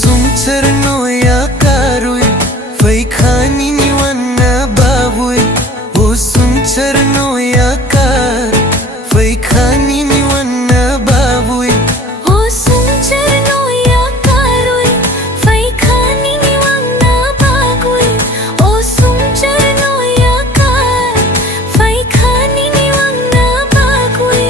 sumcerno ya karui fai khani ni wanna babui o sumcerno ya kar fai khani ni wanna babui o sumcerno ya karui fai khani ni wanna babui o sumcerno ya kar fai khani ni wanna babui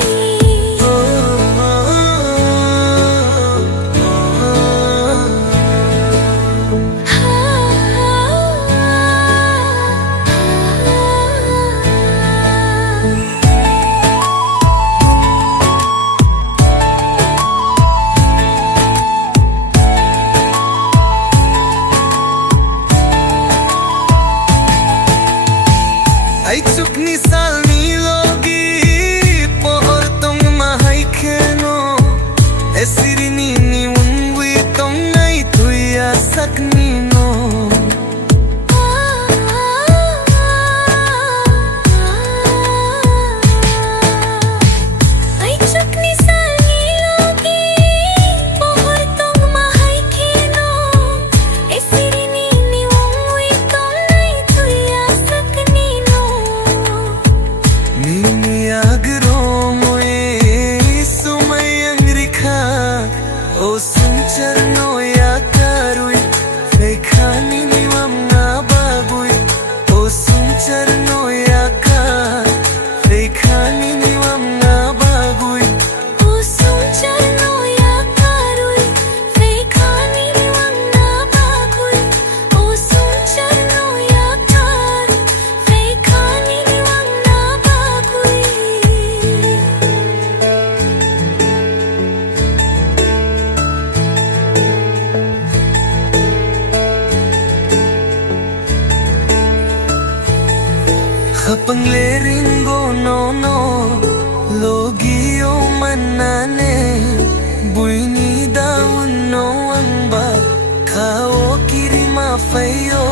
Ay tuk ni sal ni logi pohor tong mahai kheno esiri ni ungwi tong nai tuya sakni no ai chukni salni logi pohor tong mahai kheno esirini ni ungwi tong nai tuya sakni no Nini agro moe sumai angrikha o sumcerno ya karui fai khani ni wamna babui o sumcerno ya kar fai khani ni wamna babui o sumcerno ya karui fai khani ni wanna babui o sumcerno ya kar fai khani ni wanna babui Khapang leringo no no logio manane buini daun no angba kao kirima fayo